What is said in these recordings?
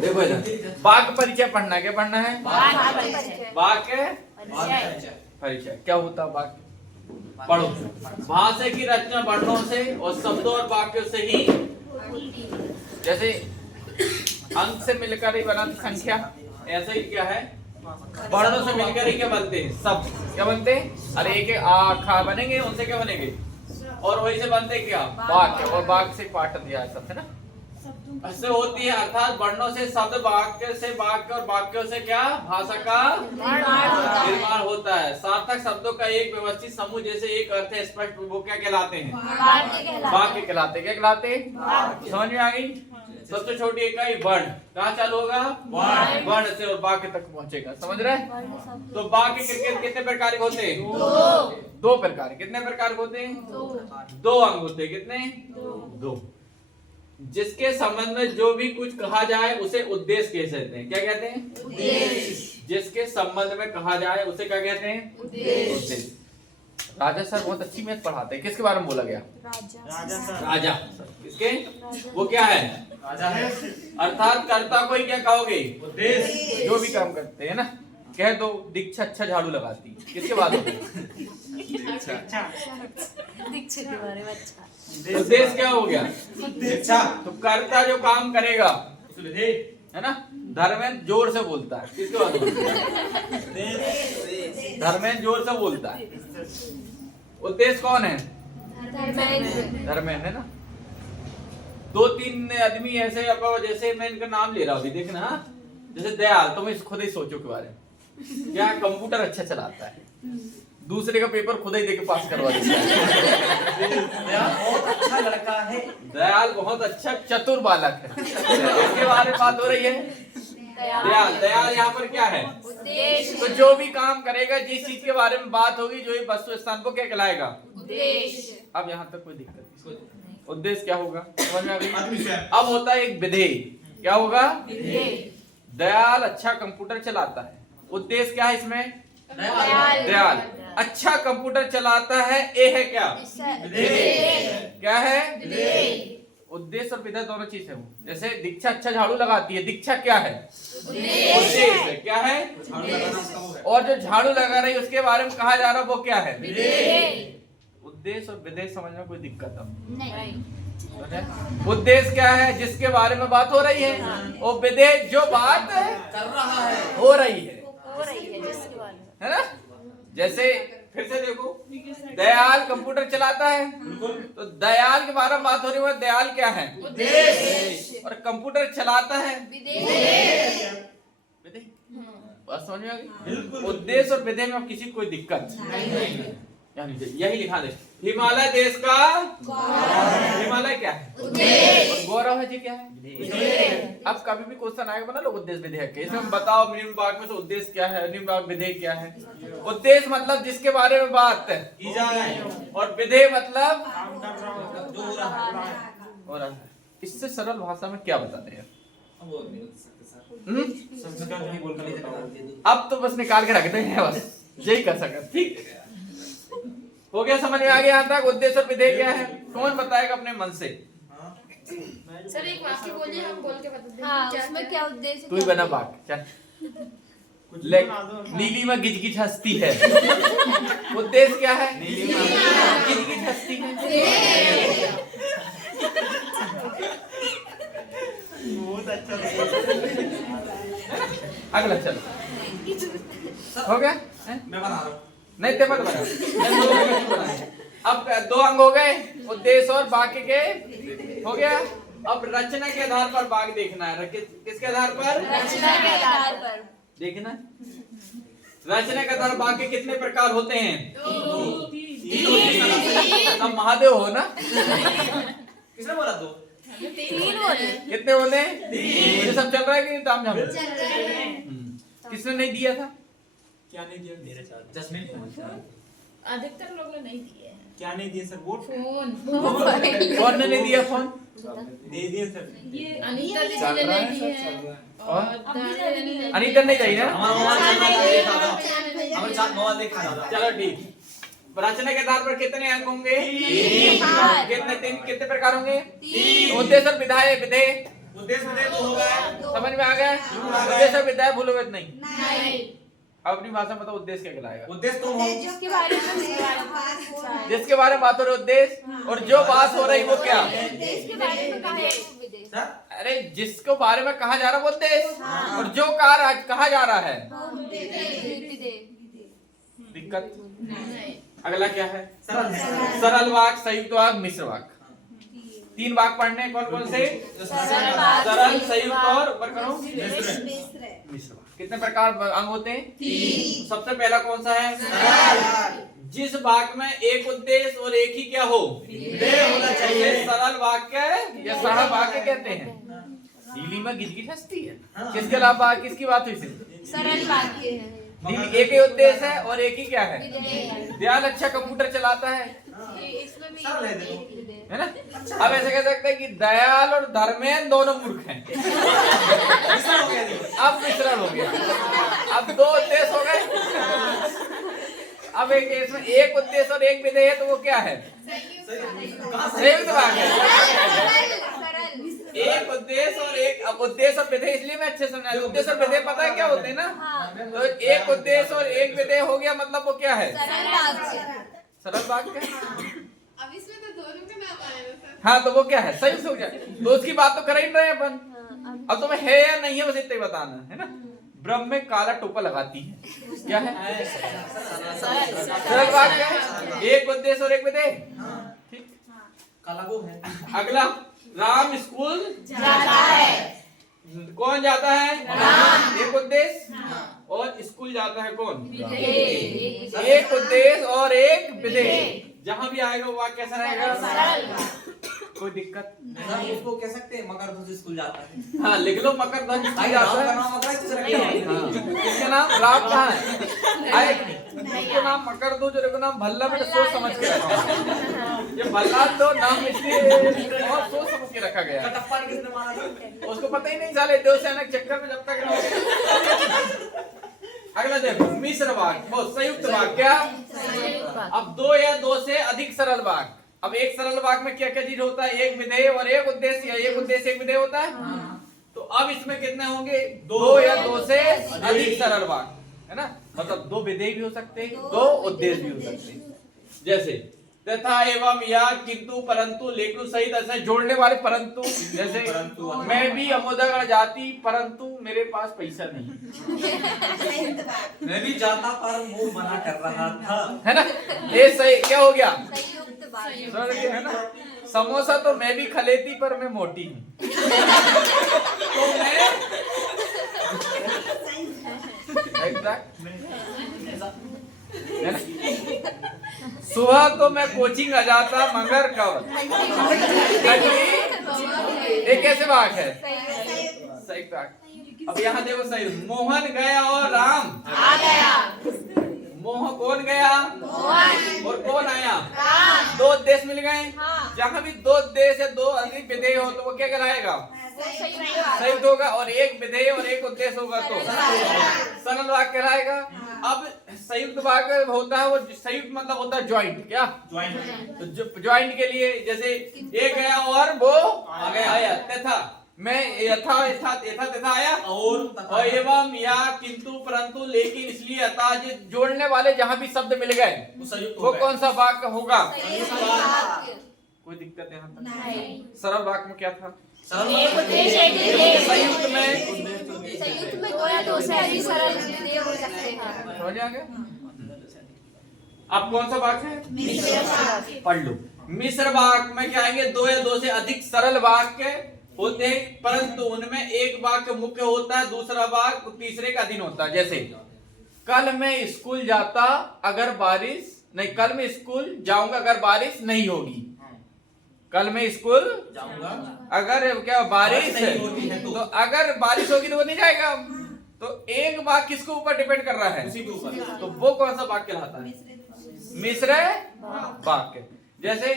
देखो इधर वाक्य परिचय पढ़ना है। क्या पढ़ना है? वाक्य परिचय। क्या होता है वाक्य? पढ़ो। भाषा की रचना वर्णों से और शब्दों और वाक्यों से ही, जैसे अंक से मिलकर ही बनती संख्या, ऐसे ही क्या है वर्णों से मिलकर ही क्या बनते हैं? शब्द। क्या बनते हैं? अरे एक आ खा बनेंगे, उनसे क्या बनेंगे? और वही से बनते क्या? वाक्य। और वाक्य से पाठ दिया है सब, है ना? ऐसे होती है, अर्थात वर्णों से शब्द, वाक्य से वाक्य और वाक्यों से क्या भाषा का निर्माण होता है। सार्थक शब्दों का एक व्यवस्थित समूह, जैसे एक अर्थ है स्पष्ट, वो क्या कहलाते हैं? वाक्य कहलाते। क्या कहलाते? समझ में आ गई? सबसे छोटी इकाई वर्ण कहाँ चालू होगा? वर्ण से और वाक्य तक पहुंचेगा। समझ रहे? तो वाक्य कितने प्रकार के होते हैं? दो प्रकार। कितने प्रकार के होते हैं? दो अंग होते हैं। कितने? दो। जिसके संबंध में जो भी कुछ कहा जाए उसे उद्देश्य कहते हैं। क्या कहते हैं? उद्देश्य। जिसके संबंध में कहा जाए उसे क्या कहते हैं? उद्देश्य। राजा सर बहुत अच्छी मैथ पढ़ाते हैं। किसके बारे में बोला गया? राजा। किसके? वो क्या है? राजा है। अर्थात कर्ता को ही क्या कहोगे? उद्देश्य। जो भी काम करते हैं ना, कह दो दीक्षा अच्छा झाड़ू लगाती। किसके बात होती है? दीक्षा के बारे में। अच्छा, उद्देश्य क्या हो गया? दीक्षा। तो कर्ता जो काम करेगा है ना, धर्मेंद्र जोर से बोलता है। किसके बात होती है? धर्मेंद्र जोर से बोलता है। उद्देश्य कौन है? धर्मेंद्र, है ना? दो तीन आदमी ऐसे, जैसे मैं इनका नाम ले रहा हूँ, देखना। जैसे दयाल, तुम खुद ही सोचो के बारे में। क्या कंप्यूटर अच्छा चलाता है, दूसरे का पेपर खुद ही देके पास करवा देता है। दयाल बहुत अच्छा लड़का है। दयाल बहुत अच्छा चतुर बालक है। इसके बारे में बात हो रही है। दयाल। दयाल यहाँ पर क्या है? उद्देश्य। तो जो भी काम करेगा, जिस चीज के बारे में बात होगी, जो ही वस्तु स्थान को क्या कहलाएगा? उद्देश्य। अब यहाँ तक कोई दिक्कत नहीं। उद्देश्य क्या होगा? समझ में आ गई? अब होता है एक विधेय। क्या होगा? दयाल अच्छा कंप्यूटर चलाता है। उद्देश्य क्या है इसमें? दयाल अच्छा कंप्यूटर चलाता है। ए है क्या? क्या है? उद्देश्य और विधेय दोनों चीज है। जैसे दीक्षा अच्छा झाड़ू लगाती है। दीक्षा क्या है? उद्देश्य। क्या है? और जो झाड़ू लगा रही है उसके बारे में कहा जा रहा है, वो क्या है? उद्देश्य और विधेय समझ में कोई दिक्कत नहीं। उद्देश्य क्या है? जिसके बारे में बात हो रही है, और विधेय जो बात कर रहा है, हो रही है, जिसके बारे में, है ना? जैसे फिर से देखो, दयाल कंप्यूटर चलाता है, तो दयाल के बारे में बात हो रही है। दयाल क्या है? उद्देश्य। और कंप्यूटर चलाता है विधेय। बस समझ में आ गई? उद्देश्य और विधेय में किसी कोई दिक्कत नहीं। यही लिखा दे। हिमालय देश का हिमालय क्या है? उद्देश्य। गौरव है जी क्या है? अब कभी भी क्वेश्चन आएगा, बना लो उद्देश्य विधेय के, इसमें बताओ निम्न वाक्य में से उद्देश्य क्या है, निम्न वाक्य विधेय क्या है? उद्देश्य मतलब जिसके बारे में बात की जा रही है, और विधेय मतलब जो हो रहा है। इससे सरल भाषा में क्या बताते हैं? अब तो बस निकाल के रखते हैं, बस यही कर सकते। ठीक हो गया? समझ में आ गया यहाँ तक? उद्देश्य और विधेय क्या है? कौन बताएगा अपने मन से? सर एक वाक्य बोलिए, हम बोल के बता देंगे। हाँ, उसमें क्या उद्देश्य? तू ही बना वाक्य। चल। नीली में गिजगिज हंसती है। उद्देश्य क्या है? गिजगिज हंसती है। बहुत अच्छा। अगला चलो, हो गया? मैं बना रहा हूँ। नहीं ते मत बना। अब दो अंग हो गए, उद्देश्य और वाक्य के, हो गया। अब रचना के आधार पर वाक्य देखना है। किसके आधार पर? रचना के आधार पर देखना। रचना के आधार वाक्य कितने प्रकार होते हैं? सब महादेव हो ना? किसने बोला? दो। तीन बोले। कितने बोले? ये सब चल रहा है कि ताम झाम? किसने नहीं दिया था? क्या नहीं दिया? मेरे साथ जस्मिन। अधिकतर लोग ने नहीं दिए हैं। क्या नहीं दिया सर? वोट। फोन। कौन ने नहीं दिया फोन? दे दिए सर। ये अनीता दीदी ने नहीं दिए हैं। और अनीता नहीं चाहिए ना? हमारे साथ मोबाइल देखा था। चलो ठीक। रचना के आधार पर कितने अंक होंगे? कितने प्रकार होंगे? उद्देश्य और विधेय उद्देश्य विधेय तो हो गया। समझ में आ गया? उद्देश्य और विधेय भूलोगे नहीं। अब अपनी भाषा में बताओ उद्देश्य क्या कहलाएगा? उद्देश्य तो हो जिसके बारे में जिसके बारे में बात हो रही उद्देश्य, और जो बात हो रही वो क्या? जिसके बारे में कहा है वो विदेश। सर अरे जिसको बारे में कहा जा रहा है वो उद्देश्य, और जो कहा जा रहा है दिक्कत। अगला क्या है? सरल है। सरल वाक्य, संयुक्त वाक्य, मिश्र वाक्य। 3 वाक्य पढ़ने, कौन कौन से? सरल, संयुक्त और ऊपर करो मिश्र वाक्य। कितने प्रकार अंग होते हैं? 3। सबसे पहला कौन सा है? जिस वाक्य में एक उद्देश्य और एक ही क्या हो? विधेय होना चाहिए। सरल वाक्य या सरल वाक्य कहते हैं। नीली में गिजगिज हंसती है। किसके अलावा किसकी बात हुई? सरल वाक्य है। नीली एक ही उद्देश्य है और एक ही क्या है? दयाल अच्छा कंप्यूटर चलाता है, इसमें भी सरल है देखो। है ना? अब ऐसे कह सकते हैं कि दयाल और धर्मेंद्र दोनों मूर्ख हैं। मिश्रण हो गया देखो। अब मिश्रण हो गया। अब 2 उद्देश्य हो गए। अब एक केस में एक उद्देश्य और एक विधेय है, तो वो क्या है? संयुक्त वाक्य। एक उद्देश्य और एक, अब उद्देश्य और विधेय इसलिए मैं अच्छे समझा दूं। उद्देश्य और विधेय पता है क्या होते हैं ना? तो एक उद्देश्य और एक विधेय हो गया, मतलब वो क्या है? सरल वाक्य। सरल वाक्य। अब इसमें तो दोनों का नाम आया ना सर। हाँ, तो वो क्या है? संयुक्त हो गया। तो उसकी बात तो कर ही रहे हैं अपन। अब तुम्हें है या नहीं है बस इतना ही बताना है ना। ब्रह्म में काला टोपा लगाती है, क्या है? सरल वाक्य है। एक उद्देश्य और एक विधेय। ठीक। काला वो है। अगला, राम स्कूल जाता है। कौन जाता है? राम। एक उद्देश्य और स्कूल जाता है कौन? एक उद्देश्य और एक विधेय। जहां भी आएगा वो वाक्य कैसा रहेगा? कोई दिक्कत? सर उसको कह सकते हैं मकरध्वज स्कूल जाता है। हाँ, लिख लो मकरध्वज स्कूल भाई जाता राम का है। नाम होता है किसे रखते हैं? हाँ। इसका नाम राम कहाँ है? आए कि नहीं? इसको नाम मकरध्वज और इसको नाम भल्ला में सोच समझ के रखा। ये भल्ला तो नाम इसलिए बहुत सोच समझ के रखा गया। कटप्पा ने किसने मारा था? उसको पता ही नहीं साले देवसेना के चक्कर में जब तक रहोगे। अगला देखो, मिश्र वाक्य, वो संयुक्त वाक्य। अब 2 या 2 से अधिक सरल वाक्य। अब एक सरल वाक्य में क्या क्या चीज होता है? एक विधेय और एक उद्देश्य, या एक उद्देश्य एक विधेय होता है। तो अब इसमें कितने होंगे? 2 या 2 से अधिक सरल वाक्य, है ना? मतलब 2 विधेय भी हो सकते हैं, 2 उद्देश्य भी हो सकते हैं। जैसे तथा, एवं, या, किंतु, परंतु, लेकिन सहित, ऐसे जोड़ने वाले परंतु। जैसे मैं भी अमोदगढ़ जाती परंतु मेरे पास पैसा नहीं। मैं भी जाता पर मुंह मना कर रहा था। है ना? ये सही क्या हो गया? संयुक्त वाक्य। समझ गए, है ना? समोसा तो मैं भी खलेती पर मैं मोटी हूँ। तो मैं है ना? सुबह तो मैं कोचिंग आ जाता मगर कब? ये कैसे बात है? सही बात। अब यहाँ देखो, सही। मोहन गया और राम आ गया। मोह कौन गया? मोहन। और कौन आया? राम। 2 उद्देश्य मिल गए। हाँ। जहाँ भी 2 उद्देश्य या 2 अधिक विधेय हो तो वो क्या कहलाएगा? संयुक्त होगा। और एक विधेय और एक उद्देश्य होगा तो सरल वाक्य कहलाएगा। अब संयुक्त वाक्य होता है, वो संयुक्त मतलब होता है ज्वाइंट। क्या? ज्वाइंट। तो ज्वाइंट के लिए जैसे एक गया और वो आया, तथा मैं यथा यथा यथा तथा आया, और एवं, या, किंतु, परंतु, लेकिन, इसलिए, अतः, जो जोड़ने वाले जहाँ भी शब्द मिल गए वो कौन सा वाक्य होगा? कोई दिक्कत यहाँ तक? नहीं। सरल वाक्य में क्या था? एक उद्देश्य एक विधेय। संयुक्त में 2 या 2 से अधिक सरल विधेय हो सकते हैं। समझ आ गया? अब कौन सा वाक्य है? मिश्र वाक्य। पढ़ लो। मिश्र वाक्य में क्या आएंगे? 2 या 2 से अधिक सरल वाक्य होते हैं, परंतु उनमें एक वाक्य मुख्य होता है, दूसरा वाक्य तीसरे का अधीन होता है। जैसे कल मैं स्कूल जाता अगर बारिश नहीं, कल मैं स्कूल जाऊंगा अगर बारिश नहीं होगी। कल मैं स्कूल जाऊंगा अगर क्या बारिश नहीं होती है तो अगर बारिश होगी तो वो नहीं जाएगा। तो एक वाक्य किसके ऊपर डिपेंड कर रहा है? उसी के ऊपर। तो वो कौन सा वाक्य कहलाता है? मिश्र वाक्य। जैसे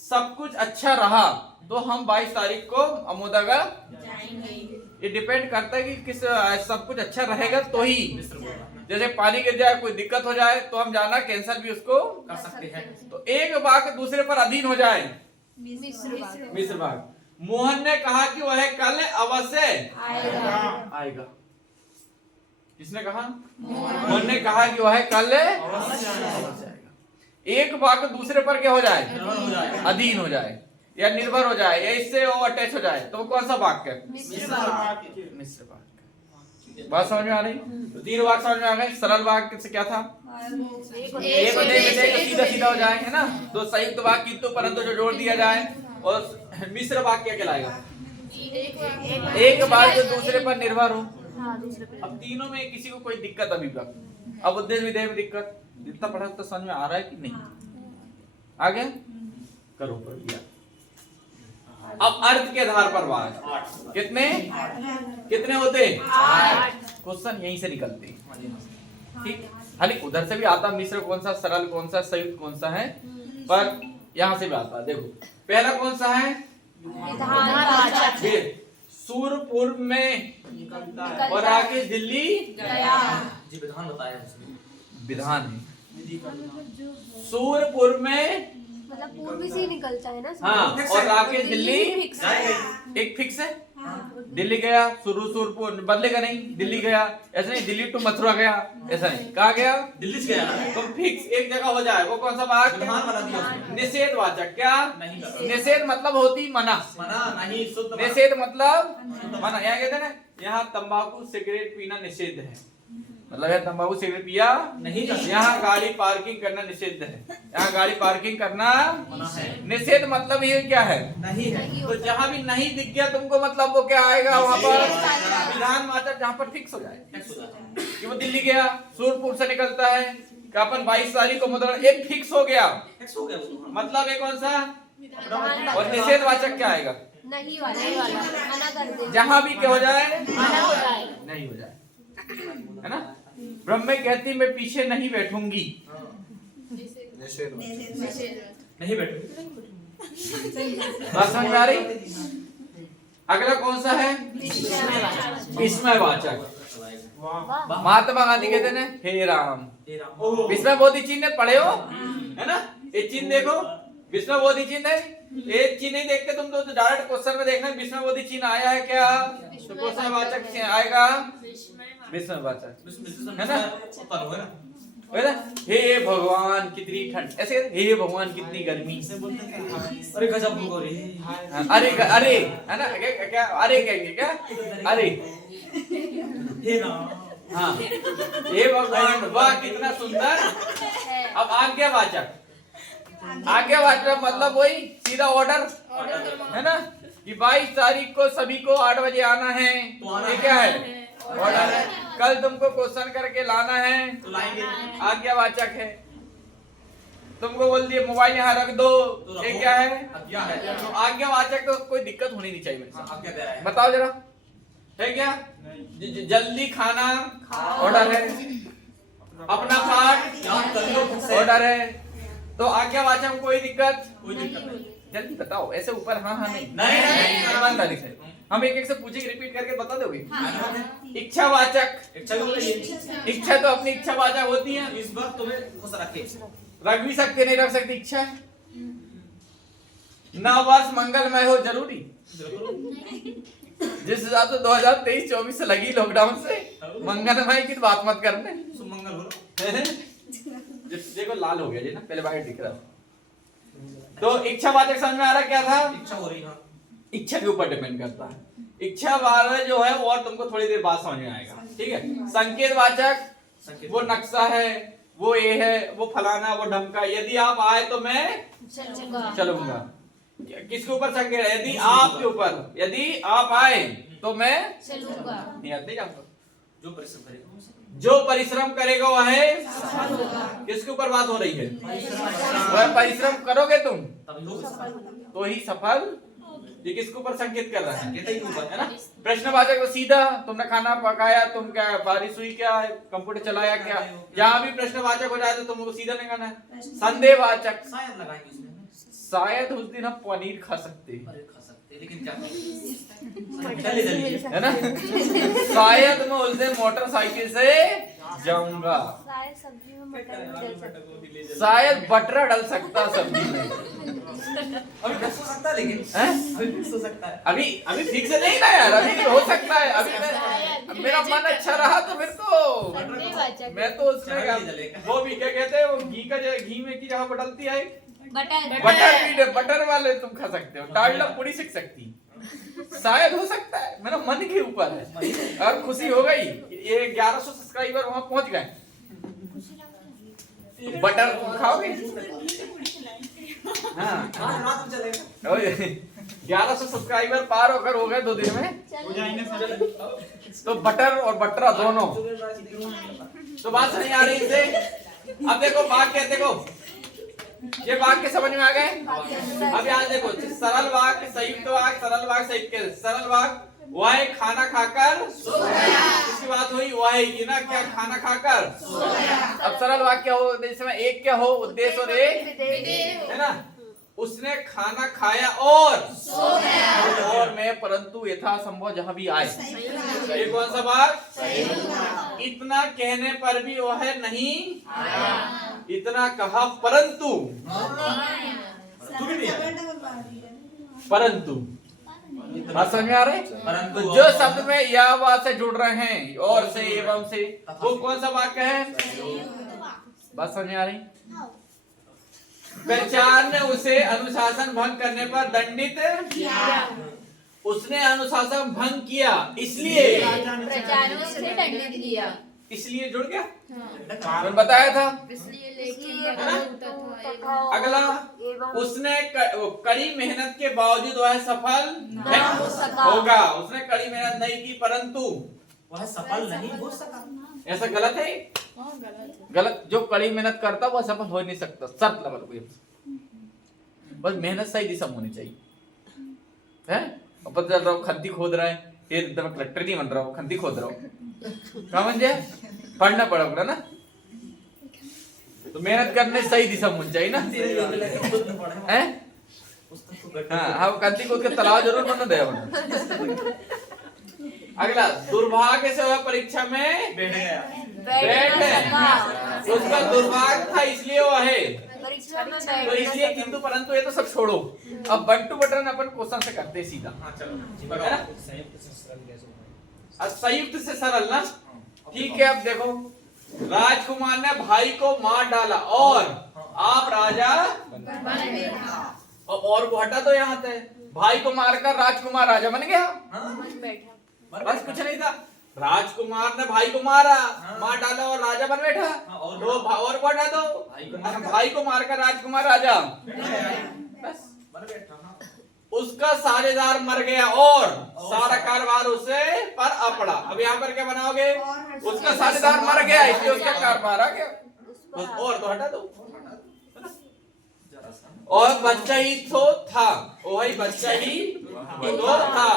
सब कुछ अच्छा रहा तो हम 22 तारीख को अमोदगढ़ जाएंगे। ये डिपेंड करता है कि किस सब कुछ अच्छा रहेगा तो ही। जैसे पानी गिर जाए, कोई दिक्कत हो जाए तो हम जाना कैंसिल भी उसको कर सकते हैं। तो एक वाक्य दूसरे पर अधीन हो जाए, मिश्र वाक्य। मिश्र वाक्य। मोहन ने कहा कि वह कल अवश्य आएगा। आएगा। किसने कहा? मोहन ने कहा कि वह कल अवश्य आएगा। एक वाक्य दूसरे पर क्या हो जाए? अधीन हो जाए या निर्भर हो जाए या इससे अटैच हो जाए, तो वो कौन सा वाक्य है? मिश्र वाक्य। बात समझ में आ रही? तो तीन वाक्य समझ में आ गए। सरल वाक्य से क्या था? एक सीधा सीधा हो जाए, है ना। तो संयुक्त वाक्य किंतु परंतु जो जोड़ दिया जाए, और मिश्र वाक्य कहलाएगा एक वाक्य जो दूसरे पर निर्भर हो। अब तीनों में किसी को कोई दिक्कत अभी तक? अब उद्देश्य विधेय में दिक्कत? जितना पढ़ा तो समझ में आ रहा है कि नहीं? आ गया? करो पढ़ लिया। अब अर्थ के आधार पर बात, कितने कितने होते? क्वेश्चन यहीं से निकलते हैं, ठीक। हालांकि उधर से भी आता मिश्र कौन सा, सरल कौन सा, संयुक्त कौन सा है, पर यहाँ से भी आता। देखो पहला कौन सा है? फिर सूरपुर में और आके दिल्ली जी विधान बताया उसने। विधान है। सूरपुर में मतलब पूर्वी से ही निकलता है ना। हाँ, और आके दिल्ली एक फिक्स है। दिल्ली गया, सूरपुर बदलेगा नहीं, दिल्ली गया, ऐसा नहीं दिल्ली टू मथुरा गया, ऐसा नहीं। कहा गया? दिल्ली से गया। तो फिक्स एक जगह हो जाए, वो कौन सा बात? विधान बना दिया उसने। निषेध वाचक क्या? नहीं। निषेध मतलब होती मना। मना नहीं, शुद्ध मना। निषेध मतलब मना। यहाँ कहते हैं ना, यहाँ तंबाकू सिगरेट पीना निषेध है, मतलब है तंबाकू सिगरेट पिया नहीं। यहाँ गाड़ी पार्किंग करना निषेध है, यहाँ गाड़ी पार्किंग करना मना है। निषेध मतलब ये क्या है? नहीं है। तो जहाँ भी नहीं दिख गया तुमको, मतलब वो क्या आएगा वहाँ पर? विधान वाचक, जहाँ पर फिक्स हो जाए कि वो दिल्ली गया, सूरपुर से निकलता है कि अपन 22 तारीख को मतलब एक फिक्स हो गया, फिक्स हो गया वो। मतलब एक कौन सा? और निषेध वाचक क्या आएगा? नहीं वाला मना कर दे। जहाँ भी क्या हो जाए? मना हो जाए। नहीं हो जाए, है ना। ब्रह्म कहती मैं पीछे नहीं बैठूंगी, नहीं बैठो। बात समझ में आ रही? अगला कौन सा है? विस्मय वाचक। महात्मा गांधी कहते हैं हे राम। विस्मय बोधि चिन्ह पढ़े हो, है ना। ये चिन्ह देखो, विस्मय बोधि चिन्ह है। ये चिन्ह नहीं देखते तुम तो डायरेक्ट क्वेश्चन में देखना विस्मय बोधि चिन्ह आया है क्या, तो क्वेश्चन वाचक आएगा विस्मय वाचक, है ना। हे भगवान कितनी ठंड, ऐसे हे भगवान कितनी गर्मी, अरे गजब हो रे। अरे अरे, है ना। क्या अरे कहेंगे क्या? अरे हे राम। हाँ, हे भगवान वाह कितना सुंदर। अब आज्ञावाचक, आज्ञावाचक मतलब वही सीधा ऑर्डर, है ना, कि 22 तारीख को सभी को 8 बजे आना है। ये क्या है? ऑर्डर है। कल तुमको क्वेश्चन करके लाना है, तो लाएंगे। आज्ञावाचक है। तुमको बोल दिए मोबाइल यहाँ रख दो, ये क्या है? आज्ञा है। तो आज्ञावाचक तो कोई दिक्कत होनी नहीं चाहिए मेरे साथ। आज्ञा दे रहा है। बताओ जरा, है क्या? जल्दी खाना ऑर्डर है, अपना पाठ याद कर लो। ऑर्डर है। तो आज्ञावाचक में कोई दिक्कत? कोई दिक्कत नहीं। जल्दी बताओ, ऐसे ऊपर हाँ हाँ नहीं नहीं। ईमानदारी से हम एक एक से पूछेंगे, रिपीट करके बता दोगे? इच्छावाचक। इच्छा को बोलिए। इच्छा तो अपनी इच्छावाचक होती है, इस बार तुम्हें खुश रखे। रख भी सकते नहीं रख सकते। इच्छा नव वर्ष मंगलमय हो जरूरी, जिस हिसाब से 2023-24 से लगी लॉकडाउन से, मंगलमय की बात मत करने। सुमंगल हो। देखो लाल हो गया जी ना, पहले बाहर दिख रहा। तो इच्छावाचक समझ में आ रहा क्या था? इच्छा हो रही है। इच्छा के ऊपर डिपेंड करता है। इच्छा वाला जो है वो और तुमको थोड़ी देर बाद समझ में आएगा, ठीक है। संकेतवाचक वो नक्शा है, वो ये है, वो फलाना, वो ढमका। यदि आप आए तो मैं चलूंगा। किसके ऊपर संकेत है? यदि आपके ऊपर, यदि आप आए तो मैं चलूंगा। नहीं जाऊंगा। जो परिश्रम करेगा जो परिश्रम करेगा वह है। किसके ऊपर बात हो रही है? वह परिश्रम करोगे तुम तो ही सफल। ये किसके ऊपर संकेत कर रहा है ना? प्रश्नवाचक तो सीधा, तुमने खाना पकाया, तुम क्या बारिश हुई, क्या कंप्यूटर चलाया, क्या। जहाँ भी प्रश्नवाचक हो जाए तो तुमको सीधा लगाना है। संदेहवाचक, शायद लगाएंगे उसमें। शायद उस दिन हम पनीर खा सकते हैं, अरे खा सकते हैं, लेकिन क्या चलिए है ना। शायद मैं उस दिन मोटरसाइकिल से जाऊंगा। शायद सब्जी में मटर भी डल सकती है। शायद बटर डल सकता सब्जी में। अभी फिक्स हो सकता है लेकिन हैं? अभी फिक्स हो सकता है। अभी फिक्स नहीं ना यार, अभी हो सकता है। अभी मेरा मन अच्छा रहा तो फिर तो मैं तो उसमें वो भी क्या कहते हैं, वो घी का जगह घी में की जगह बदलती है बटर बटर वाले तुम खा सकते हो, डालडा पूरी सीख सकती। शायद हो सकता है, मेरा मन के ऊपर है। और खुशी हो गई, ये 1100 सब्सक्राइबर वहां पहुंच गए। बटर तुम खाओगे? हाँ रात में चलेगा। 1100 सब्सक्राइबर पार होकर हो गए 2 दिन में। हो जाएंगे सारे। तो बटर और बटरा दोनों। तो बात नहीं आ रही इससे। अब देखो वाक्य कहते देखो, ये वाक्य समझ में आ गए। अब यहाँ देखो, सरल वाक्य, संयुक्त वाक्य, सरल वाक्य, संयुक्त। सरल वाक्य वह खाना खाकर इसकी बात हुई, वह की ना क्या खाना खाकर। अब सरल वाक्य क्या हो, इसमें एक क्या हो, उद्देश्य और एक है ना। उसने खाना खाया और मैं परंतु यथासंभव जहां भी आए। ये कौन सा बात? इतना कहने पर भी वह नहीं इतना कहा परंतु बात समझ में आ रहे? परंतु तो जो शब्द में या वा से जुड़ रहे हैं, और से, एवं से, वो कौन सा वाक्य है? बात समझ में आ रही? प्रचार ने उसे अनुशासन भंग करने पर दंडित उसने अनुशासन भंग किया, इसलिए प्रचार ने उसे दंडित किया। इसलिए जुड़ गया। मैंने बताया था। इसलिए लेकिन अगला, उसने कड़ी मेहनत के बावजूद वह सफल होगा। उसने कड़ी मेहनत नहीं की परंतु वह सफल नहीं हो सका। ऐसा गलत है? गलत। जो कड़ी मेहनत करता वो सफल हो नहीं सकता। शर्त लगा लो, बस मेहनत सही दिशा में होनी चाहिए। है अपन चल रहा हूँ, खंती खोद रहा है, ये एकदम कलेक्टर नहीं बन रहा हूँ, खंती खोद रहा हूँ, क्या बन जाए? पढ़ना पड़ेगा ना। तो मेहनत करने सही दिशा में होनी चाहिए ना। हैं? हाँ हाँ, खंती खोद के तालाब जरूर बनना दे। अगला, दुर्भाग्य से वह परीक्षा में बैठ गया। बैठ उसका दुर्भाग्य था इसलिए वो है। परीक्षा में तो इसलिए किंतु परंतु ये तो सब छोड़ो। अब बंटू बटन अपन क्वेश्चन से करते हैं सीधा। हाँ चलो जी, है ना? अब संयुक्त से सरल ना। ठीक है, अब देखो, राजकुमार ने भाई को मार डाला और आप राजा और को हटा दो यहाँ से। भाई को मारकर राजकुमार राजा बन गया। बस कुछ नहीं था। राजकुमार ने भाई को मारा, मार डाला और राजा बन बैठा। और तो और को हटा दो, भाई को मारकर राजकुमार राजा। बस बन बैठा। हाँ उसका साझेदार मर गया और सारा कारोबार उसे पर आ पड़ा। अब यहाँ पर क्या बनाओगे? उसका साझेदार मर गया इसलिए उसका कारोबार आ गया। और तो हटा दो। और बच्चा ही तो था, वही बच्चा ही तो था,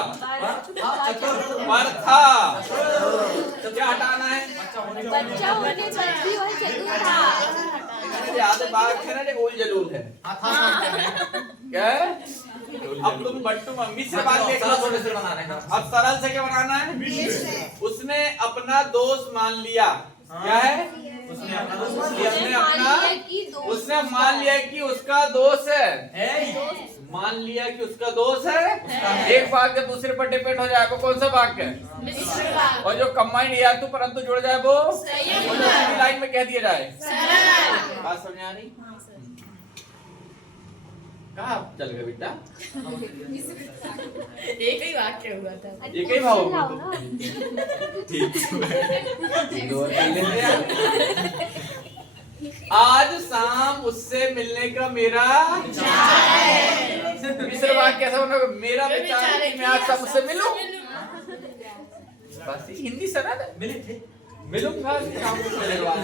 पर था। तो क्या हटाना है? बच्चा होने पर भी वह चतुर था। ज्यादा बात है ना, जो उल जलूल है। क्या? अब तुम बट्टू मम्मी से बात देख लो, थोड़े से बनाने का। अब सरल से क्या बनाना है? उसने अपना दोष मान लिया। क्या है? उसने मान लिया कि उसका दोष है। मान लिया कि उसका दोष है। एक वाक्य दूसरे पर डिपेंड हो जाए, वो कौन सा वाक्य है? और जो कंबाइंड या तो परंतु जुड़ जाए वो दूसरी लाइन में कह दिया जाए। बात समझ आ रही? कहाँ चल गए बेटा? एक ही वाक्य हुआ था। ये कई भाव ठीक आज शाम उससे मिलने का मेरा तीसरा वाक्य कैसा होना? मेरा विचार है कि मैं आज शाम उससे मिलूं। बस हिंदी सरल है। मिले थे। मिलूंगा शाम को मिलेगा।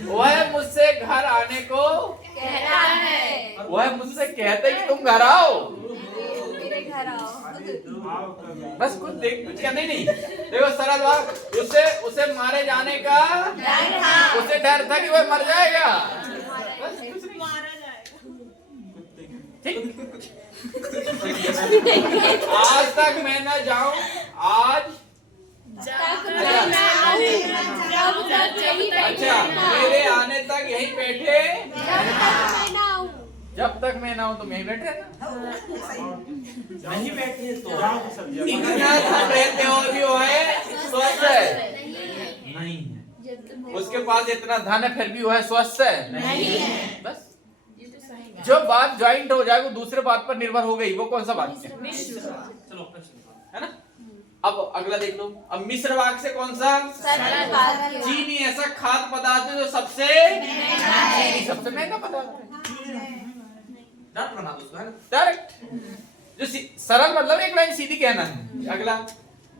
वह मुझसे घर आने को कह रहा है। वह मुझसे कहते कि तुम घर आओ। मेरे घर आओ। बस कुछ कहते नहीं। देखो सरल बात, उसे मारे जाने का उसे डर था कि वह मर जाएगा। बस कुछ नहीं। ठीक। आज तक मैं न जाऊं, आज तक मैं अच्छा, मेरे आने तक यहीं बैठे, जब तक मैं ना हूं तुम यहीं बैठे रहना। नहीं बैठे तो इतना धन रहते हो भी वो है स्वस्थ है, नहीं है। उसके पास इतना धन है फिर भी वो है स्वस्थ है नहीं है। बस जो बात ज्वाइंट हो जाए वो दूसरे बात पर निर्भर हो गई, वो कौन सा बात है? चलो है ना। अब अगला देख लो, अब मिश्र वाक्य से कौन सा? सरल वाक्य। चीनी ऐसा खाद्य पदार्थ है जो सबसे महंगा पदार्थ है। डायरेक्ट बना दो उसको, है ना? डायरेक्ट जो सरल मतलब एक लाइन सीधी कहना है। अगला,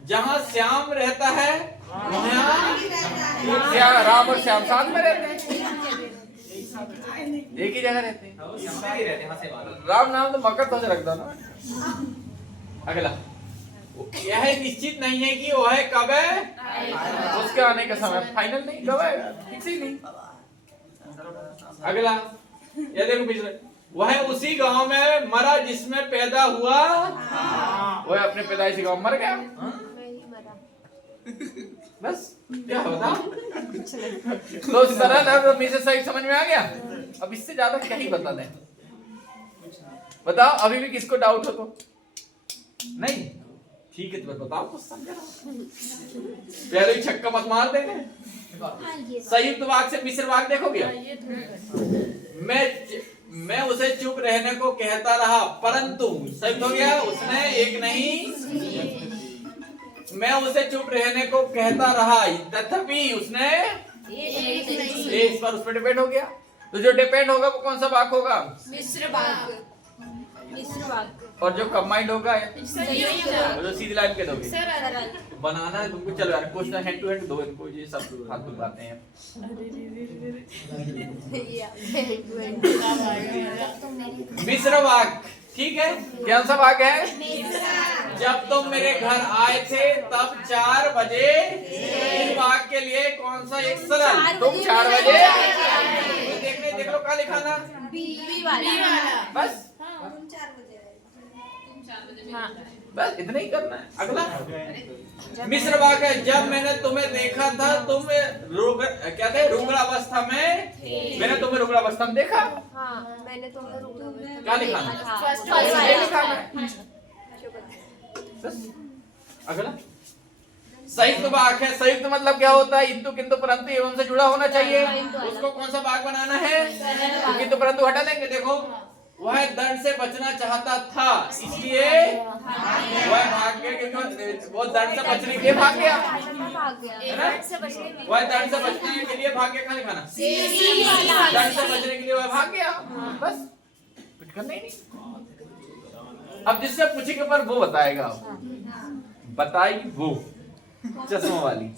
जहाँ श्याम रहता है वहाँ राम और श्याम साथ में रहते हैं, एक ही जगह रहते हैं। राम नाम तो मकर तो से रख दो ना। अगला, यह निश्चित नहीं है कि वो है कब है, उसके आने का समय फाइनल नहीं, कब है फिक्स ही नहीं। अगला, ये देखो पिछले, वह उसी गांव में मरा जिसमें पैदा हुआ, वह अपने पैदाइशी गांव मर गया। बस क्या होता तो सरल है, तो मुझे सही समझ में आ गया। अब इससे ज्यादा क्या ही बता दें, बताओ अभी भी किसको डाउट हो तो? नहीं ठीक है, तुम्हें बताओ कुछ समझा, पहले ही छक्का मत मार देंगे। संयुक्त वाक्य से मिश्र वाक्य देखोगे। मैं उसे चुप रहने को कहता रहा परंतु, संयुक्त हो गया, उसने एक नहीं, मैं उसे चुप रहने को कहता रहा तथापि उसने एक पर उस पर डिपेंड हो गया। तो जो डिपेंड होगा वो कौन सा वाक्य होगा? मिश्र वाक्य। और जो कंबाइंड होगा संयुक्त। जो सीधी लाइन के दोगे सरल। बनाना है तुमको। चलो यार क्वेश्चन हैंड टू हैंड दो इनको, ये सब फालतू बातें हैं। मिश्र वाक्य, ठीक है, कौन सा वाक्य है? जब तुम मेरे घर आए थे तब 4 बजे। इस वाक्य के लिए कौन सा एक सरल? तुम 4 बजे देखने देख लो, कहाँ लिखा था? बस बस इतना ही करना है। अगला मिश्र वाक्य है, जब मैंने तुम्हें देखा था तुम क्या थे, रुग्ण अवस्था में, मैंने तुम्हें रुग्ण अवस्था में देखा। मैंने तुम्हें क्या लिखा? बस। अगला संयुक्त वाक्य है, संयुक्त मतलब क्या होता है? इंतु किंतु परंतु एवं से जुड़ा होना चाहिए। उसको कौन सा वाक्य बनाना है? किंतु परंतु हटा देंगे। देखो, वह दंड से बचना चाहता था इसलिए वह भाग गया, क्योंकि वो दंड से बचने के लिए भाग गया, है ना? वह दंड से बचने के लिए भाग गया। कहाँ लिखाना? दंड से बचने के लिए वह भाग गया। बस कुछ करना ही नहीं। अब जिससे पूछेंगे पर वो बताएगा, बताएगी वो चश्मा वाली।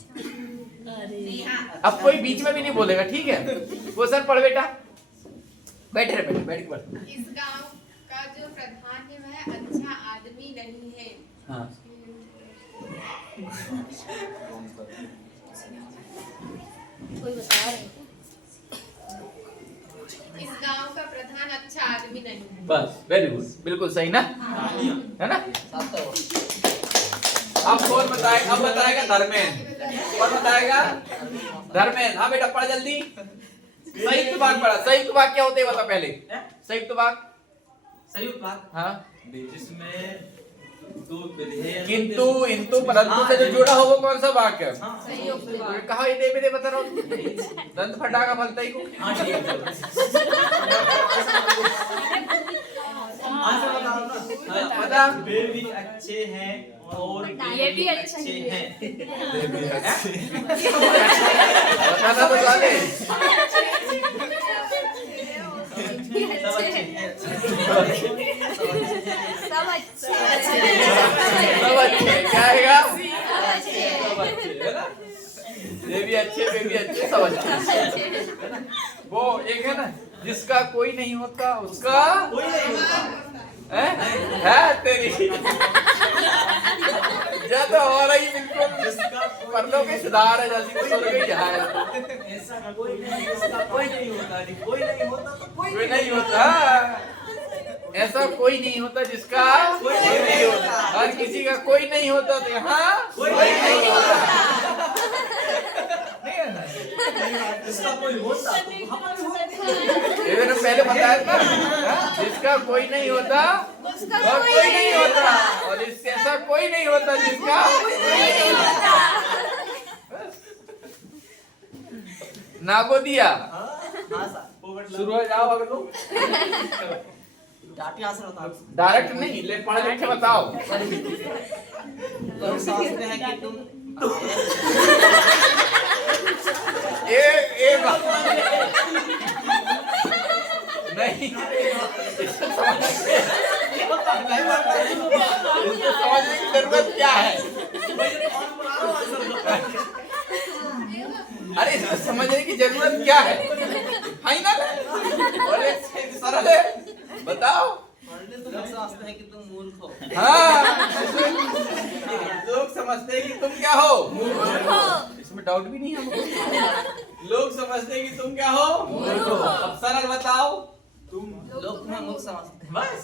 अब कोई बीच में भी नहीं बोलेगा, ठीक है? वो सर पढ़ बेटा, बैठे रहे, बैठ के। इस गांव का जो प्रधान है वह अच्छा आदमी नहीं है। हाँ। कोई बता रहे हैं। इस गांव का प्रधान अच्छा आदमी नहीं है। बस वेरी गुड, बिल्कुल सही ना, है ना? अब कौन बताएगा? अब बताएगा धर्मेंद्र। कौन बताएगा? धर्मेंद्र। हाँ बेटा पढ़ जल्दी। संयुक्त वाक्य पढ़ा। संयुक्त वाक्य क्या होते हैं बता पहले। संयुक्त वाक्य, संयुक्त वाक्य, हाँ, जिसमें दो विधेय किंतु इंतु परंतु से जो जुड़ा हो वो कौन सा वाक्य है? संयुक्त वाक्य। कहा ये दे बता रहा हूँ, दंत फटाका फलता ही को। आंसर बताओ ना। बता। वे भी अच्छे हैं और ये भी अच्छे हैं। बताना तो साले। सब अच्छे हैं। सब अच्छे सब अच्छे, क्या आएगा? सब अच्छे सब अच्छे, है ना? ये भी अच्छे, वे भी अच्छे, सब अच्छे। वो एक है ना, जिसका कोई नहीं होता उसका कोई नहीं होता है तेरी। या तो हो रही बिल्कुल पर्दों के सुधार है, जैसी कोई हो गई है। ऐसा कोई नहीं, इसका कोई नहीं होता, कोई नहीं होता तो कोई नहीं होता, ऐसा कोई नहीं होता जिसका कोई नहीं होता। हर किसी का कोई नहीं होता तो यहाँ कोई नहीं होता। कोई नहीं होता और कोई नहीं होता, और इसके ऐसा कोई नहीं होता जिसका नहीं होता। नागो दिया। हाँ सर शुरू हो जाओ अगर लोग डाटी आंसर बताओ। डायरेक्ट नहीं, ले पढ़ लिख के बताओ। लोग समझते हैं कि तुम ए नहीं, इसको समझने की जरूरत क्या है? अरे इसको समझने की जरूरत क्या है? फाइनल है और एक सरल है, बताओ। लोग समझते हैं कि तुम मूर्ख हो। हाँ, लोग समझते हैं कि तुम क्या हो, इसमें डाउट भी नहीं है हमको। लोग समझते हैं कि तुम क्या हो, अब सरल बताओ। लोग तुम्हें मूर्ख समझते हैं। बस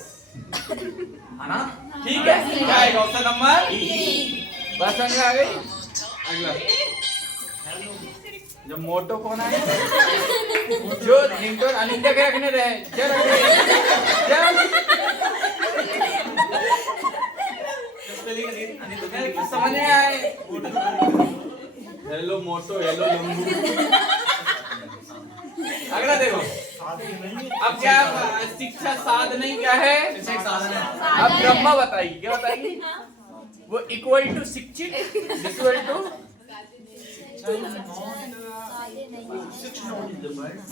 है ना, ठीक है। क्या आएगा ऑप्शन नंबर? बस समझ आ गई। अगला जो मोटो कौन है, जो रिंगटोन अनिंदा के रखने रहे, क्या समझ में आए? हेलो मोटो, हेलो लंबू। अगला देखो, अब क्या शिक्षा साधन नहीं क्या है? अब ब्रह्मा बताइए, क्या बताइए? वो इक्वल टू शिक्षित, इक्वल टू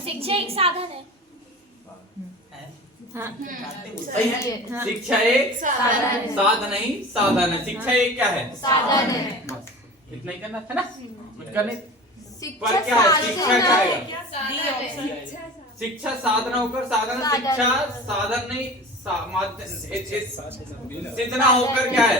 शिक्षा एक साधन है। सही है। शिक्षा एक साधन नहीं साधन है। शिक्षा एक क्या है? साधन है। बस इतना ही करना था ना, कुछ करने शिक्षा पर क्या है? शिक्षा क्या है? साधन शिक्षा साधन होकर साधन, शिक्षा साधन नहीं सिद्धना होकर क्या है?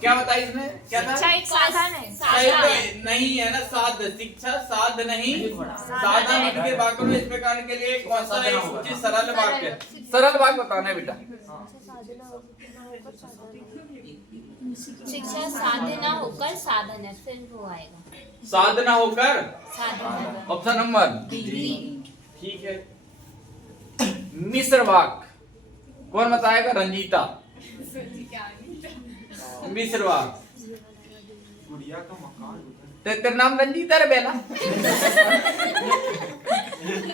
क्या बताइए इसमें? क्या था? शिक्षा एक साधन है। सही तो नहीं है ना, साध शिक्षा साध नहीं साधन। इनके वाक्यों में इस प्रकार के लिए कौन सा एक सूची सरल वाक्य, सरल वाक्य बताना है बेटा। शिक्षा साधना होकर साधन है, फिर वो आएगा साधना होकर साधन। ऑप्शन नंबर ठीक है। मिश्र वाक्य कौन बताएगा? रंजीता। मिश्र वाक्य तेरा नाम रंजीता रे बेला।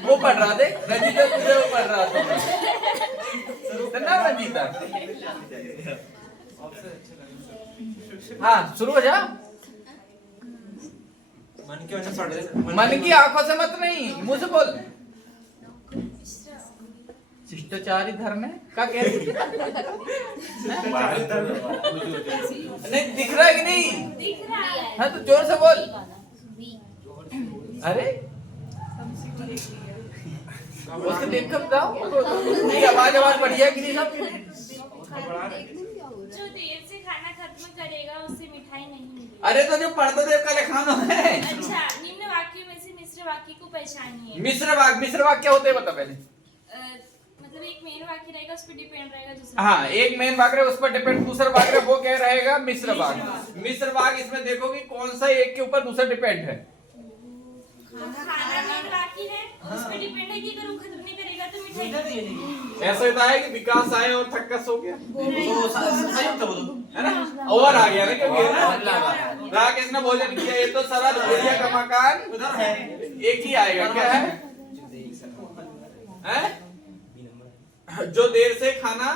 वो पढ़ रहा थे रंजीता, तुझे वो पढ़ रहा था, तेरा नाम रंजीता। हाँ शुरू हो जा। मन की आंखों से मत, नहीं मुंह से बोल। शिष्टाचारी धर्म है क्या कह रही? नहीं दिख रहा है कि नहीं? दिख रहा है। हाँ तो जोर से बोल। अरे उसके देख कर बताओ, आवाज बढ़िया कि नहीं सब? जो देर से खाना खत्म करेगा उससे मिठाई नहीं मिलेगी। अरे तो जो पढ़ते देव का लिखाना है। अच्छा, निम्न वाक्य में से मिश्र वाक्य को पहचानिए। मिश्र वाक्य क्या होते हैं बता पहले। मतलब एक मेन वाक्य रहेगा, उस पर डिपेंड रहेगा दूसरा। हाँ एक मेन वाक्य उस पर डिपेंड, दूसरा वाक्य वो क्या रहेगा? मिश्र वाक्य। मिश्र वाक्य इसमें देखो कि कौन सा एक के ऊपर दूसरा डिपेंड है। खाना मेन वाक्य है, उस पर डिपेंड है कि अगर वो खत्म नहीं करेगा तो मिठाई नहीं मिलेगी। ऐसा होता है कि विकास आए और थक्कस हो गया, है ना? ओवर आ गया ना, क्योंकि है ना राकेश ने भोजन किया, ये तो सरल भुजिया का मकान एक ही आएगा। क्या है? जो देर से खाना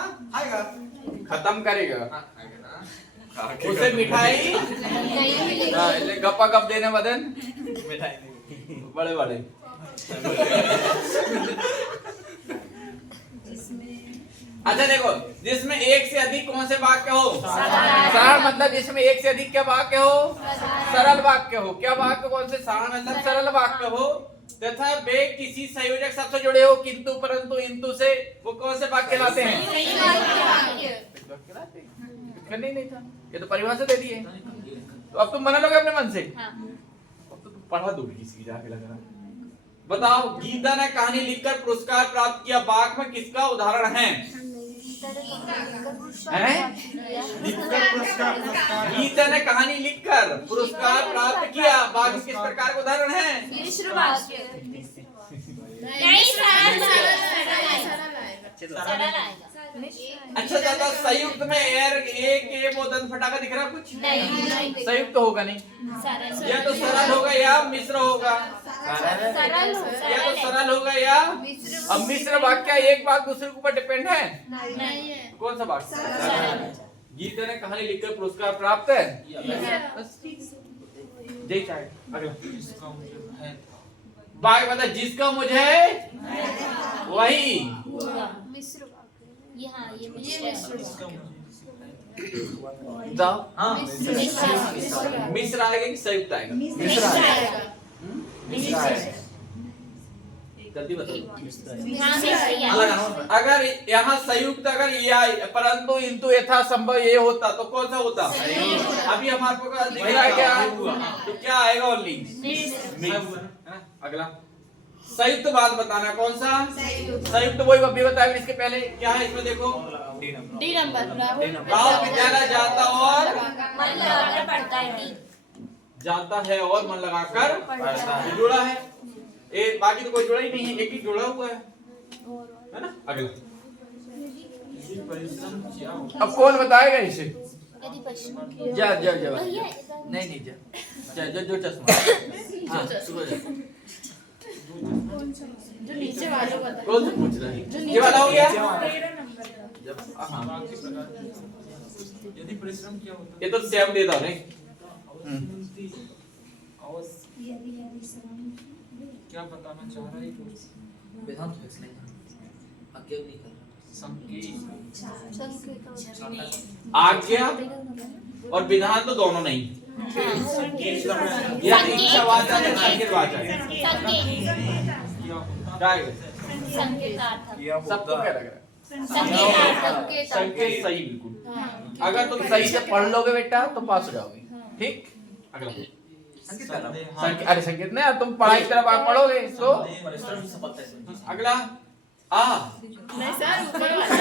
खत्म करेगा उसे मिठाई गप्पा गप देने बदन बड़े बड़े। अच्छा देखो, जिसमें एक से अधिक कौन से वाक्य हो? सरल मतलब जिसमें एक से अधिक क्या वाक्य हो? सरल वाक्य हो। क्या वाक्य कौन से? सरल मतलब सरल वाक्य हो तथा वे किसी संयोजक शब्द से जुड़े हो, किंतु परंतु इंतु से, वो कौन से वाक्य लाते हैं? नहीं था, ये तो परिभाषा दे दी है। तो अब तुम बना लोगे अपने मन से। अब तो तुम पढ़ा दोगे किसी की जाके लग रहा। बताओ, गीता ने कहानी लिखकर पुरस्कार प्राप्त किया, बाघ में किसका उदाहरण है? गीता ने कहानी लिखकर पुरस्कार प्राप्त किया, बाघ किस प्रकार का उदाहरण है? सरल आएगा। अच्छा ज्यादा संयुक्त में एयर एक ए वो दंत फटाका दिख रहा कुछ नहीं। संयुक्त होगा नहीं, सरल या तो सरल होगा या मिश्र होगा, सरल या तो सरल होगा या अब मिश्र वाक्य एक बात दूसरे के ऊपर डिपेंड है। नहीं है। कौन सा वाक्य? सरल। गीता ने कहानी लिखकर पुरस्कार प्राप्त है। जय चाहे अगला बाकी बता जिसका मुझे वही यहाँ ये मिश्र जाओ हाँ मिश्र आएगा कि संयुक्त आएगा? मिश्र आएगा। जल्दी बताओ। हाँ मिश्र अगर यहाँ संयुक्त अगर या परंतु इंतु यथा संभव ये होता तो कौन सा होता? अभी हमारे को दिख रहा है क्या? तो क्या आएगा ओनली? अगला संयुक्त बात बताना कौन सा? संयुक्त वही अभी बताएगा। इसके पहले क्या है इसमें देखो डी नंबर गाँव विद्यालय जाता और मन लगाकर पढ़ता है। डी जाता है और मन लगाकर पढ़ता है। जुड़ा है एक, बाकी तो कोई जुड़ा ही नहीं है, एक ही जुड़ा हुआ है ना। अगला अब कौन बताएगा इसे? यदि पश्चिम जा जा जा भैया नहीं नहीं जा जा जो चश्मा हाँ सुबह जा जो नीचे वाले बता कौन से पूछ रहा है? ये वाला हो गया। जब हाँ यदि परिश्रम क्या होता ये तो सेम देता नहीं क्या बताना चाह रहा है तो वेदांत फिक्स नहीं आज्ञा नहीं कर आज्ञा और विधान तो दोनों नहीं। या इच्छावाचक या संकेतवाचक क्या है? संकेतार्थक सबको क्या लग रहा है? संकेतार्थक संकेत सही बिल्कुल। अगर तुम सही से पढ़ लोगे बेटा तो पास हो जाओगे। ठीक अगला अरे संकेत नहीं, तुम पढ़ाई की तरफ आप पढ़ोगे तो परिश्रम से पता है। अगला आ नहीं सर ऊपर वाला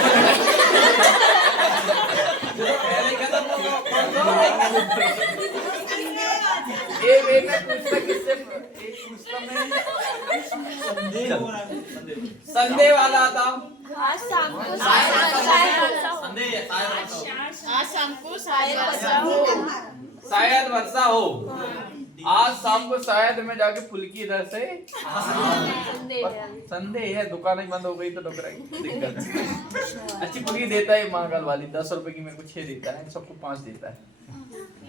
पहले क्या था ये बेटा पूछता किससे पूछता मैं संदेह हो रहा है संदेह वाला था। आज शाम को संदेह आज शाम को शायद वर्षा हो शायद वर्षा हो। आज शाम को शायद मैं जाके फुल्की इधर से संदेह है, दुकान बंद हो गई तो दिक्कत है। अच्छी फुल्की देता है महाकाल वाली, 10 रुपए की मेरे को 6 देता है, सबको 5 देता है।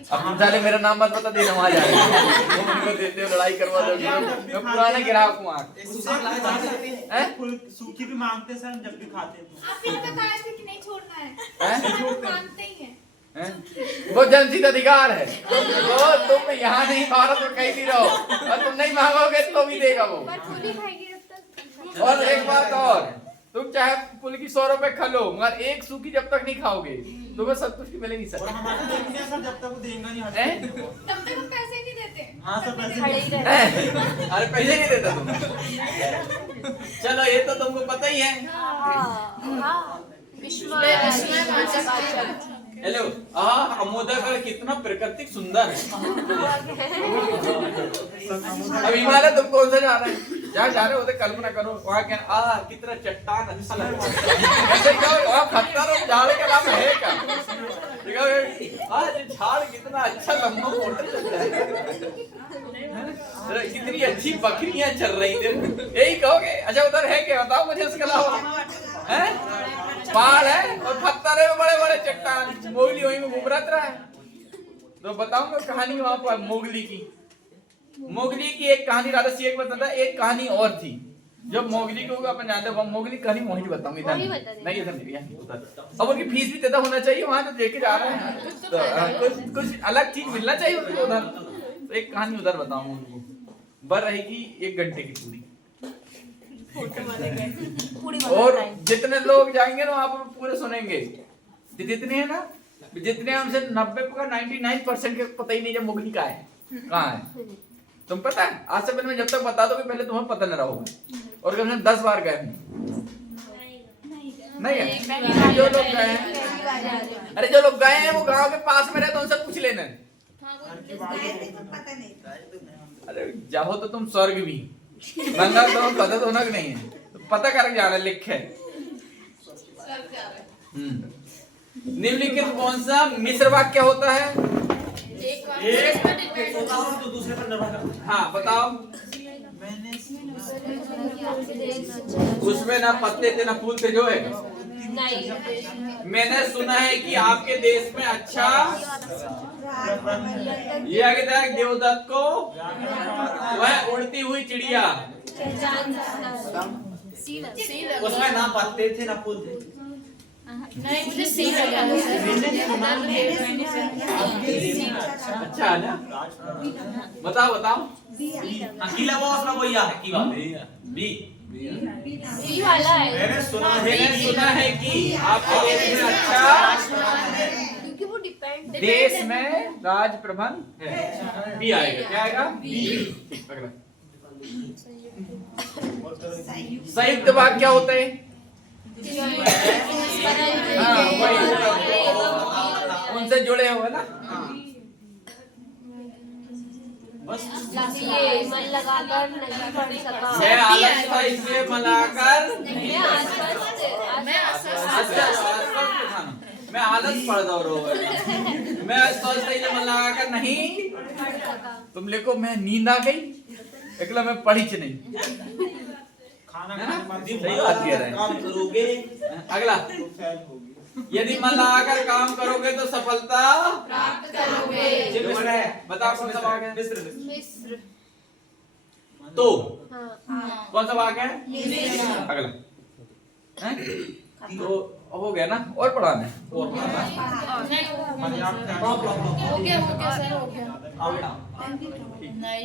अब तुम जाने मेरा नाम मत बता देना, वहां जाके देते हो लड़ाई करवा दोगे। मैं पुराना ग्राहक हूँ। सूखी भी मांगते सर जब भी खाते हैं तो। आप ये बताया था कि नहीं छोड़ना है, हम मानते ही हैं। वो जनहित अधिकार है, वो तुम यहाँ नहीं मारो तो कहीं भी रहो, और तुम नहीं मांगोगे तो भी देगा वो। और एक बात और, तुम चाहे पुल की 100 रुपए खा लो मगर एक सूखी जब तक नहीं खाओगे तुम्हें संतुष्टि मिलेगी सर। और हमारे देंगे सर जब तक वो देंगे नहीं हटते। तब तक हम पैसे नहीं देते। हाँ सर पैसे अरे पैसे नहीं देता तुम। चलो ये तो तुमको पता ही है। हेलो अमोदगढ़ कितना प्राकृतिक सुंदर है। अब हिमालय तुम कौन सा जा रहे हैं? जहाँ जा रहे हो तो कल्पना करो वहाँ क्या कितना चट्टान अच्छा लगता है। ऐसे क्या वहाँ खत्ता और झाड़ के नाम है क्या? आज झाड़ कितना अच्छा लंबा मोटा चल रहा है, कितनी अच्छी बकरियां चल रही थी, यही कहोगे? अच्छा उधर है क्या बताओ मुझे उसके अलावा? पहाड़ है और पत्थर है, बड़े बड़े चट्टान, मोगली वहीं में घूम रहा है। तो बताऊंगा कहानी वहां पर मोगली की एक कहानी राधा सिंह बताता है। एक कहानी और थी जब मोगली को अपन जानते हो, मोगली कहानी वहीं बताऊंगा इधर नहीं, इधर नहीं उधर। अब उनकी फीस भी ज्यादा होना चाहिए, वहां तो देके जा रहे हैं तो कुछ अलग चीज मिलना चाहिए उनको उधर। तो एक कहानी उधर बताऊंगा उनको, बर रहेगी 1 घंटे की पूरी। और जितने लोग जाएंगे ना वहां पर पूरे सुनेंगे, जितने हैं ना, जितने हमसे 90 का 99% के पता ही नहीं जब मोगली का है कहाँ है। तुम पता है आज से पहले मैं जब तक बता दोगे पहले तुम्हें पता न रहा होगा। और कम से कम 10 बार गए नहीं है जो लोग गए हैं। अरे जो लोग गए हैं वो गांव के पास में रहे तो उनसे पूछ लेना। अरे जाओ तो तुम स्वर्ग भी मंगल तो पता तो होना नहीं है, तो पता करके जाना लिखे निम्नलिखित कौन सा मिश्र वाक्य होता है? एक वाक्य एक होता है तो दूसरे पर निर्भर करता है। हाँ बताओ। उसमें ना पत्ते थे ना फूल थे जो है। मैंने सुना है कि आपके देश में अच्छा ये आगे था देवदत्त को वह उड़ती हुई चिड़िया। उसमें ना पत्ते थे ना फूल थे। नहीं मुझे सी लगा है अच्छा है ना? बताओ बताओ। गीला बॉस में कोई है की बात बी सी वाला है। मैंने सुना है कि आपके देश में अच्छा क्योंकि वो डिपेंड देश में राज प्रबंध है। बी आएगा। क्या आएगा? बी। अगला संयुक्त वाक्य होते हैं। हाँ, वही उनसे जुड़े हुए ना। ये मन लगाकर नहीं पढ़ सका। मैं आलस था इसलिए मनाकर मैं आलस पढ़ दो रो मैं स्वस्थ था इसलिए मन लगाकर नहीं। तुम लिखो मैं नींद आ गई एकला मैं पढ़ी च नहीं। खाना सही बात कह रहे हैं। काम करोगे अगला यदि मन लगाकर काम करोगे तो सफलता प्राप्त करोगे। बताओ कौन सा वाक्य है? मिस्र। तो हाँ। कौन सा वाक्य है? अगला हैं? तो हो गया ना? और पढ़ाना है? और पढ़ाना है? हो गया सर हो गया। आवड़ा नहीं